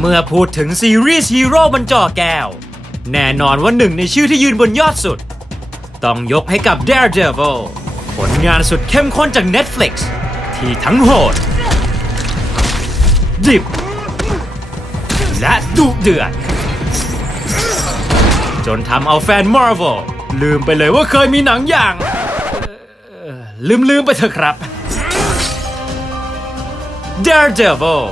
เมื่อพูดถึงซีรีส์ฮีโร่บนจอแก้วแน่นอนว่าหนึ่งในชื่อที่ยืนบนยอดสุดต้องยกให้กับ Daredevil ผลงานสุดเข้มข้นจาก Netflix ที่ทั้งโหดดิบและดุเดือดจนทำเอาแฟน Marvel ลืมไปเลยว่าเคยมีหนังอย่างลืมไปเถอะครับ Daredevil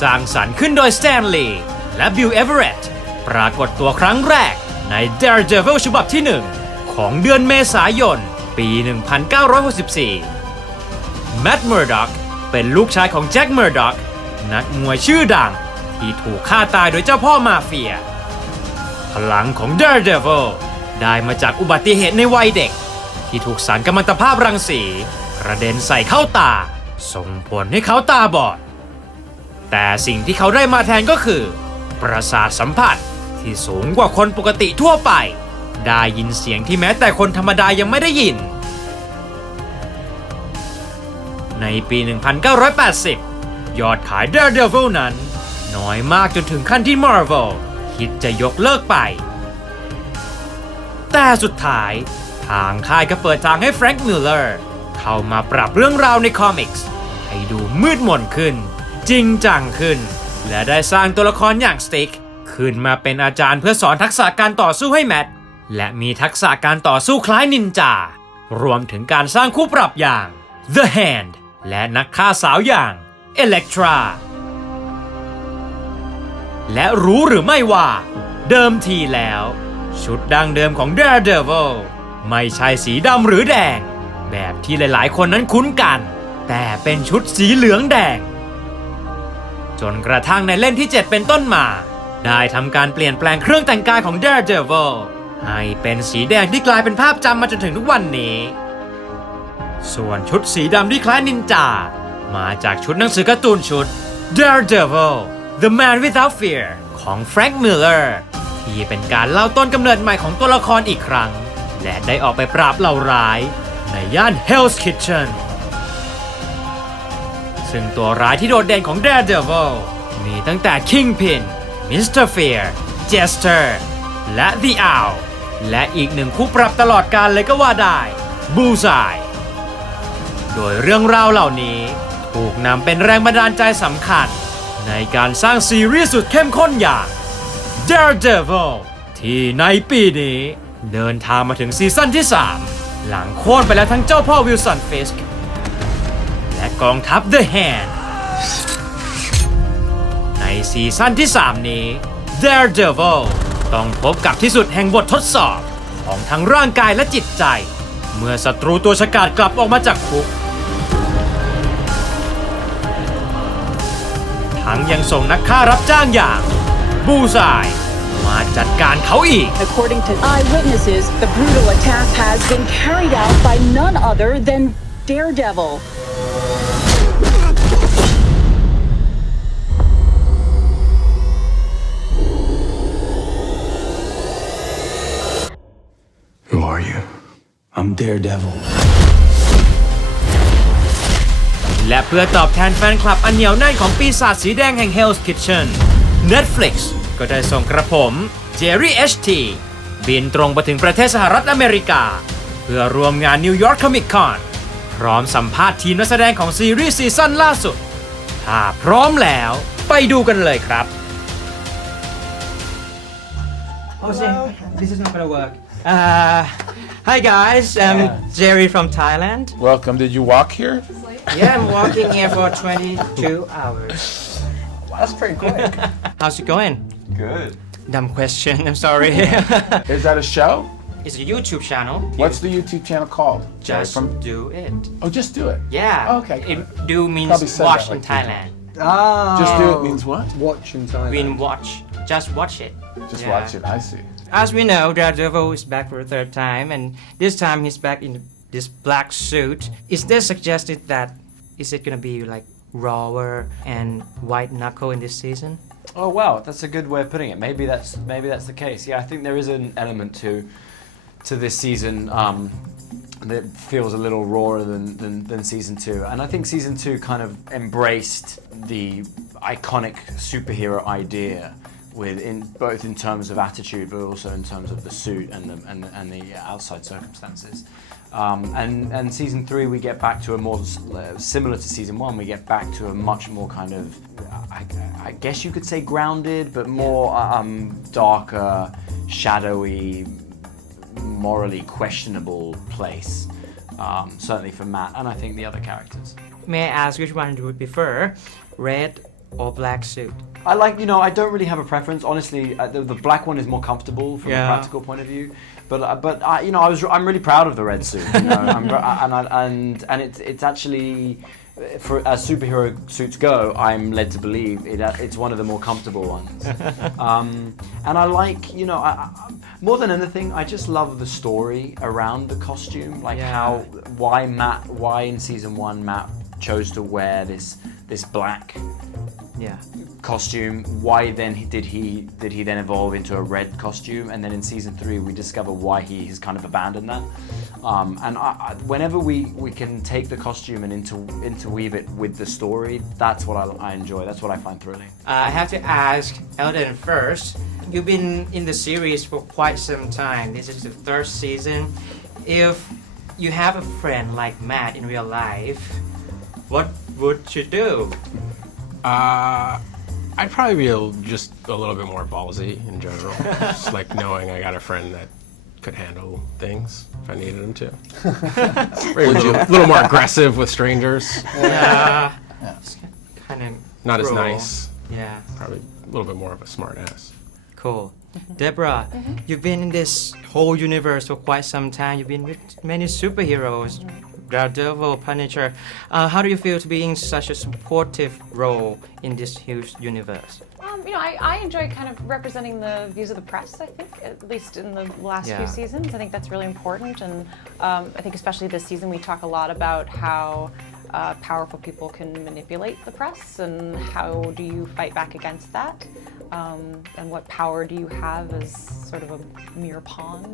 สร้างสรรค์ขึ้นโดย Stan Lee และ Bill Everett ปรากฏตัวครั้งแรกใน Daredevil ฉบับที่ 1 ของเดือนเมษายน ปี 1964 Matt Murdock เป็นลูกชายของ Jack Murdock นักมวยชื่อดังที่ถูกฆ่าตายโดยเจ้าพ่อมาเฟียพลังของ Daredevil ได้มาจากอุบัติเหตุในวัยเด็กที่ถูกสารกัมมันตภาพรังสีกระเด็นใส่เข้าตาส่งผลให้เขาตาบอดแต่สิ่งที่เขาได้มาแทนก็คือประสาทสัมผัสที่สูงกว่าคนปกติทั่วไปได้ยินเสียงที่แม้แต่คนธรรมดายังไม่ได้ยินในปี 1980 ยอดขาย Daredevil นั้นน้อยมากจนถึงขั้นที่ Marvel คิดจะยกเลิกไปแต่สุดท้ายทางค่ายก็เปิดทางให้แฟรงค์มิลเลอร์เข้ามาปรับเรื่องราวในคอมิกส์ให้ดูมืดมนขึ้นจริงจังขึ้นและได้สร้างตัวละครอย่างสติ๊กขึ้นมาเป็นอาจารย์เพื่อสอนทักษะการต่อสู้ให้แมทและมีทักษะการต่อสู้คล้ายนินจารวมถึงการสร้างคู่ปรับอย่าง The Hand และนักฆ่าสาวอย่าง Elektra และรู้หรือไม่ว่าเดิมทีแล้วชุดดั้งเดิมของ Daredevil ไม่ใช่สีดำหรือแดงแบบที่หลายๆคนนั้นคุ้นกันแต่เป็นชุดสีเหลืองแดงจนกระทั่งในเล่มที่ 7 เป็นต้นมาได้ทำการเปลี่ยนแปลงเครื่องแต่งกายของ Daredevil ให้เป็นสีแดงที่กลายเป็นภาพจำมาจนถึงทุกวันนี้ส่วนชุดสีดำที่คล้ายนินจามาจากชุดหนังสือการ์ตูนชุด Daredevil The Man Without Fear ของ Frank Miller ที่เป็นการเล่าต้นกำเนิดใหม่ของตัวละครอีกครั้งและได้ออกไปปราบเหล่าร้ายในย่าน Hell's Kitchen ซึ่งตัวร้ายที่โดดเด่นของ Daredevil มีตั้งแต่ Kingpin, Mr. Fear, Jester และ The Owl และอีกหนึ่งคู่ปรับตลอดกาลเลยก็ว่าได้ Bullseye โดยเรื่องราวเหล่านี้ถูกนำเป็นแรงบันดาลใจสำคัญในการสร้างซีรีส์สุดเข้มข้นอย่าง Daredevil ที่ในปีนี้เดินทางมาถึงซีซั่นที่ 3 หลังโค่นไปแล้วทั้งเจ้าพ่อวิลสันฟิสก์และกองทัพ The Hand ในซีซั่นที่ 3 นี้ Daredevil ต้องพบกับที่สุดแห่งบททดสอบของทั้งร่างกายและจิตใจเมื่อศัตรูตัวฉกาจกลับออกมาจากคุกทั้งยังส่งนักฆ่ารับจ้างอย่างบูซายมาจัดการเขาอีก According to eyewitnesses, the brutal attack has been carried out by none other than Daredevil. Who are you? I'm Daredevil. และเพื่อตอบแทนแฟนคลับอันเหนียวแน่นของปีศาจสีแดงแห่ง Hell's Kitchen Netflix ก็ได้ส่งกระผมเจอรี่ HT บินตรงไปถึงประเทศสหรัฐอเมริกาเพื่อร่วมงาน New York Comic Con พร้อมสัมภาษณ์ทีมนักแสดงของซีรีส์ซีซั่นล่าสุดถ้าพร้อมแล้วไปดูกันเลยครับ Oh, this is not gonna work. Hi guys, I'm Jerry from Thailand. Welcome. Did you walk here? Yeah, I'm walking here for 22 hours. That's pretty quick. How's it going? Good. Dumb question, I'm sorry. Is that a show? It's a YouTube channel. What's the YouTube channel called? Jerry Just do it. Oh, just do it. Yeah. Okay. It do means Probably said watch that in like Thailand. Oh. Just do it means what? Watch in Thailand. Mean watch. Just watch it. Just Yeah. watch it. I see. As we know, Daredevil is back for a third time, and this time he's back in this black suit. Is there suggested that is it gonna be like rawer and white knuckle in this season? Oh wow, that's a good way of putting it. Maybe that's the case. Yeah, I think there is an element to this season that feels a little rawer than season 2, and I think season 2 kind of embraced the iconic superhero idea, both in terms of attitude, but also in terms of the suit and the outside circumstances. And season 3, we get back to a more similar to season 1. We get back to a much more kind of, I guess you could say, grounded, but more darker, shadowy, morally questionable place. Certainly for Matt, and I think the other characters. May I ask which one do you prefer, red or black suit? I like, I don't really have a preference. Honestly, the black one is more comfortable from a practical point of view. But I'm really proud of the red suit. And it's actually, as superhero suits go, I'm led to believe it's one of the more comfortable ones. And I like, more than anything, I just love the story around the costume, like why in season 1 Matt chose to wear this black costume. Why then did he then evolve into a red costume? And then in season 3 we discover why he has kind of abandoned that. And whenever we can take the costume and interweave it with the story, that's what I enjoy. That's what I find thrilling. I have to ask Eldon first. You've been in the series for quite some time. This is the 3rd season. If you have a friend like Matt in real life, what would you do? I'd probably be just a little bit more ballsy in general. Just like knowing I got a friend that could handle things if I needed him to. Maybe a little more aggressive with strangers. Yeah. It's kind of Not as cruel. nice. Yeah. Probably a little bit more of a smart ass. Cool. Deborah, you've been in this whole universe for quite some time. You've been with many superheroes, Daredevil, Punisher. How do you feel to be in such a supportive role in this huge universe? I enjoy kind of representing the views of the press, I think, at least in the last few seasons. I think that's really important. And I think especially this season we talk a lot about how powerful people can manipulate the press and how do you fight back against that. And what power do you have as sort of a mere pawn,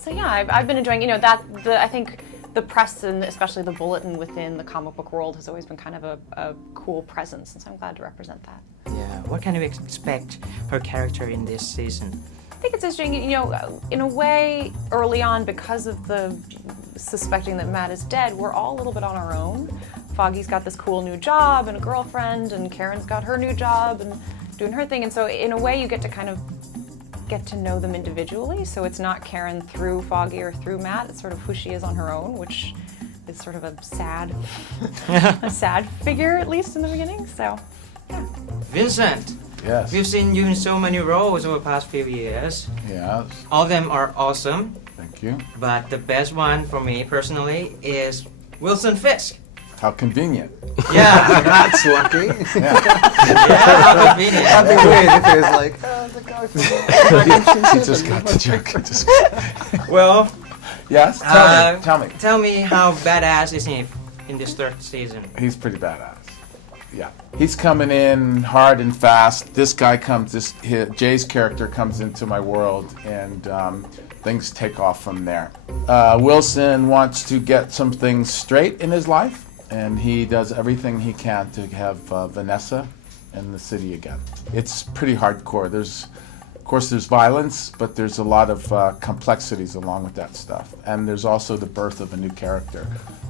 So yeah, I've been enjoying, I think the press and especially the bulletin within the comic book world has always been kind of a cool presence, and so I'm glad to represent that. Yeah. What can you expect her character in this season? I think it's interesting, in a way, early on, because of the suspecting that Matt is dead, we're all a little bit on our own. Foggy's got this cool new job and a girlfriend, and Karen's got her new job and doing her thing. And so in a way you get to kind of get to know them individually. So it's not Karen through Foggy or through Matt, it's sort of who she is on her own, which is sort of a sad figure, at least in the beginning. So, yeah. Vincent, Yes. we've seen you in so many roles over the past few years. Yes. All of them are awesome, Thank you. but the best one for me personally is Wilson Fisk. How convenient. Yeah, That's lucky. how convenient. That'd be weird if it was like, oh, the guy from He just got the joke. Well, Yes. Tell me. Tell me how badass is he in this 3rd season? He's pretty badass. Yeah. He's coming in hard and fast. This guy Jay's character comes into my world, and things take off from there. Wilson wants to get some things straight in his life, and he does everything he can to have Vanessa in the city again. It's pretty hardcore. Of course, there's violence, but there's a lot of complexities along with that stuff. And there's also the birth of a new character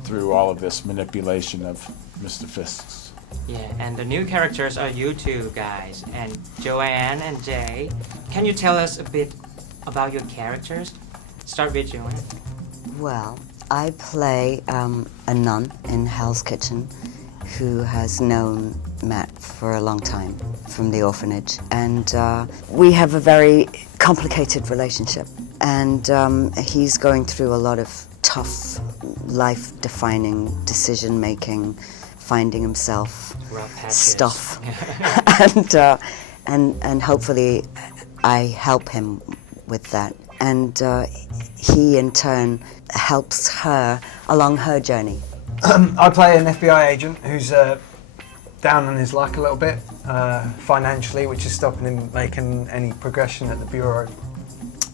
through all of this manipulation of Mr. Fisk's. Yeah, and the new characters are you two guys, and Joanne and Jay. Can you tell us a bit about your characters? Start with Joanne. Well, I play a nun in Hell's Kitchen who has known Matt for a long time from the orphanage. And we have a very complicated relationship. And he's going through a lot of tough, life-defining decision-making, finding himself Rough patches. stuff. And hopefully I help him with that. And he, in turn, helps her along her journey. I play an FBI agent who's down on his luck a little bit financially, which is stopping him making any progression at the Bureau.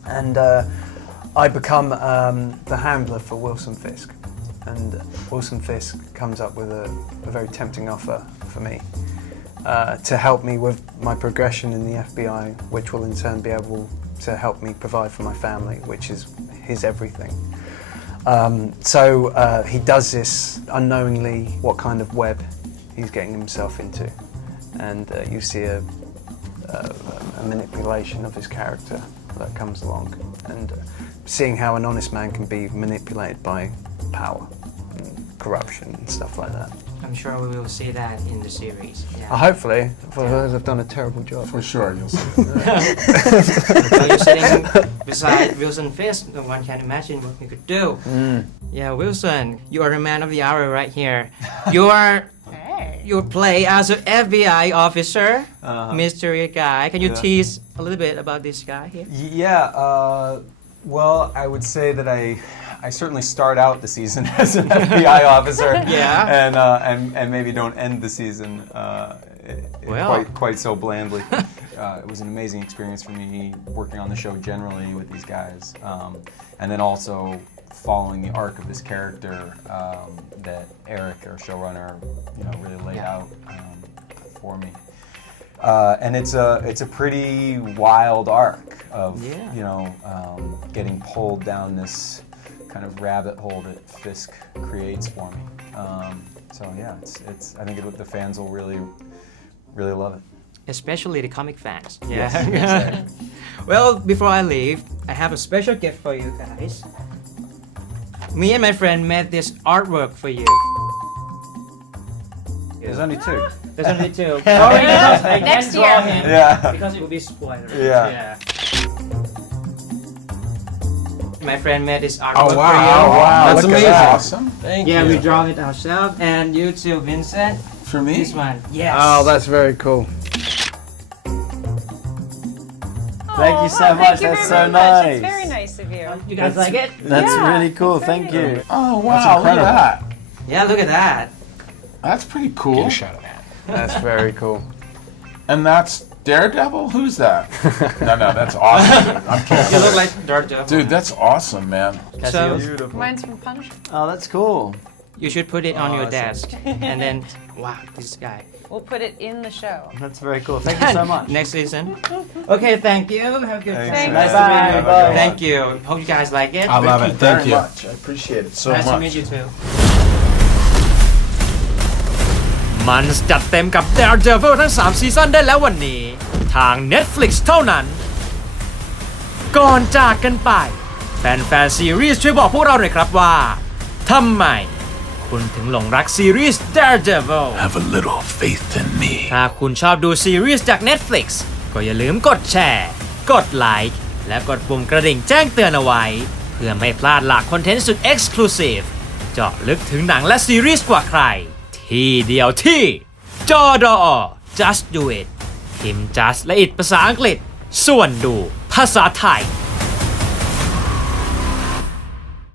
And I become the handler for Wilson Fisk. And Wilson Fisk comes up with a very tempting offer for me. to help me with my progression in the FBI, which will in turn be able to help me provide for my family, which is his everything. So he does this unknowingly, what kind of web he's getting himself into, and you see a manipulation of his character that comes along, and seeing how an honest man can be manipulated by power and corruption and stuff like that. I'm sure we will see that in the series. Yeah. Hopefully, otherwise I've done a terrible job. For sure, you'll see. So you're sitting beside Wilson Fisk. No one can imagine what we could do. Yeah, Wilson, you are the man of the hour right here. You play as an FBI officer, mystery guy. Can you tease a little bit about this guy here? Yeah. Well, I would say that I certainly start out the season as an FBI officer, and maybe don't end the season quite so blandly. It was an amazing experience for me working on the show generally with these guys, and then also following the arc of this character that Eric, our showrunner, really laid out for me. And it's a pretty wild arc of getting pulled down this kind of rabbit hole that Fisk creates for me. So yeah, it's I think the fans will really love it. Especially the comic fans. Yes, Yeah. exactly. Well, before I leave, I have a special gift for you guys. Me and my friend made this artwork for you. There's only two. There's only two. Sorry, because I Next can't draw year. him. Yeah. Because it will be spoiler. Yeah. My friend made this artwork Oh for wow! you. Oh, wow! That's Look at amazing. that. Awesome. Thank Yeah, you. we draw it ourselves. And you too, Vincent. For me. This one. Yes. Oh, that's very cool. Thank you so much. That's so nice. It's very nice of you. You guys like it? That's Yeah, really cool. very Thank you. Oh wow! Look at that. Yeah, look at that. That's pretty Get cool. a shot of that. That's very cool. And that's Daredevil. Who's that? No, that's awesome. Dude. I'm kidding. You look like Daredevil. Dude, that's awesome, man. So Beautiful. Mine's from Punisher. Oh, that's cool. you should put it on your Awesome. desk, and then wow, this guy. We'll put it in the show. That's very cool. Thank you so much. Next season. Okay, thank you. Have a good Thanks. time. Nice to meet you. Bye. Thank you. Hope you guys like it. I love it. Very Thank you. much. I appreciate it so nice to much. meet you too. มันจัดเต็มกับ Daredevil ทั้ง 3 ซีซั่นได้แล้ววันนี้ ทาง Netflix เท่านั้น ก่อนจากกันไป แฟนซีรีส์ช่วยบอกพวกเราหน่อยครับว่าทำไมคุณถึงหลงรักซีรีส์ Daredevil Have a little faith in me. ถ้าคุณชอบดูซีรีส์จาก Netflix ก็อย่าลืมกดแชร์ กดไลค์และกดปุ่มกระดิ่งแจ้งเตือนเอาไว้ เพื่อไม่พลาดหลากคอนเทนต์สุด Exclusive เจาะลึกถึงหนังและซีรีส์กว่าใคร ที่เดียวที่จอดอ Just Do It พิมพ์ Just และ It ภาษาอังกฤษ ส่วนดูภาษาไทย